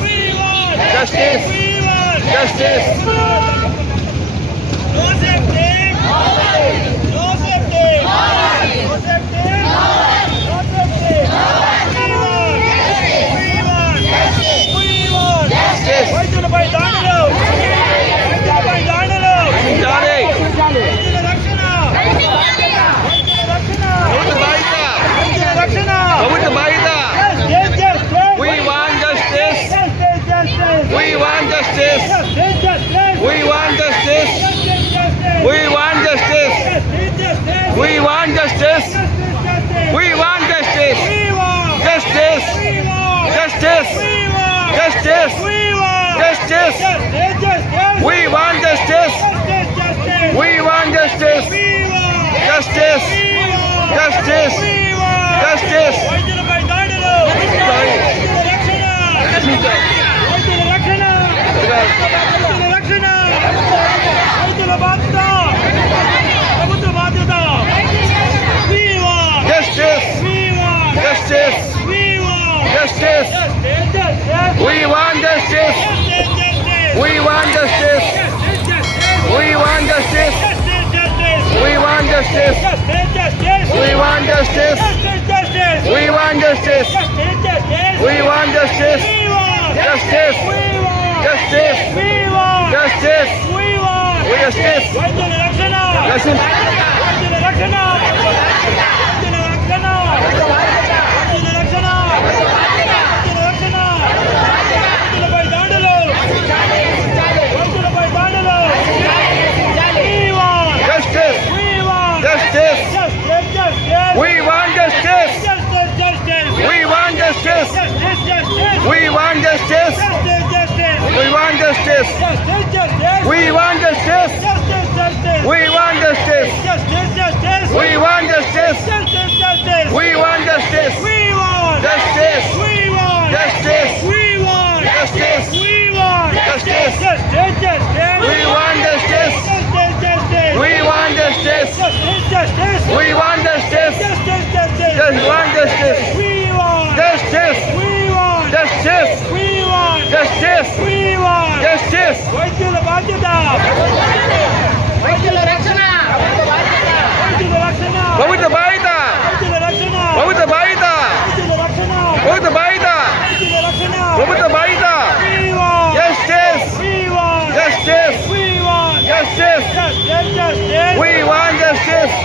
Justice. Justice. No safety. No safety. No safety. No safety. We want Justice. వైద్యులపై దాడులు. వైద్యులపై దాడులు. జాలి. వైద్యుల రక్షణ. వైద్యుల రక్షణ. ప్రభుత్వ బాధ్యత. వైద్యుల రక్షణ. ప్రభుత్వ బాధ్యత. Justice. We want justice. Justice. We want justice. Justice. We want justice. Justice. We want justice. Justice. We want justice. We want justice. Justice. Justice. Justice. Justice. We want justice. We want justice. Justice. Justice. Justice. వైద్యులపై దాడులు. వైద్యుల రక్షణ. వైద్యుల రక్షణ. వైద్యుల రక్షణ. వైద్యుల బాధ్యత. ప్రభుత్వ బాధ్యత. We want. Justice. We want. Justice. We want. Justice. We want justice. We want justice. We want justice. We want justice. We want justice. We want justice. We want justice. Justice. Justice. Justice. Justice. వైద్యుల రక్షణ. Justice. వైద్యుల రక్షణ. వైద్యుల రక్షణ. వైద్యుల రక్షణ. వైద్యుల రక్షణ. వైద్యులపై దాడులు. వైద్యులపై దాడులు. We want. Justice. We want. Justice. Justice. We want justice. Justice. Justice. We want justice. Justice. Justice. We want justice. Justice. Justice. We want justice. Justice. Justice. We want justice. Justice. Justice. We want justice. Justice. Justice. We want justice. Justice. Justice. We want justice. We want. Justice. We want. Justice. We want. Justice. We want. Justice. Justice. Justice. We want justice. Justice. Justice. We want justice. Justice. Justice. We want justice. Justice. Justice. Just want justice. We want. Justice. We want. Justice. We want. Justice. We want. Justice. వైద్యుల బాధ్యత. వైద్యుల రక్షణ. వైద్యుల రక్షణ. ప్రభుత్వ బాధ్యత. వైద్యుల రక్షణ. ప్రభుత్వ బాధ్యత. వైద్యుల రక్షణ. ప్రభుత్వ బాధ్యత. వైద్యుల రక్షణ. ప్రభుత్వ బాధ్యత. We want. Justice. We want. Justice. We want. Justice. Justice. Justice. We want justice.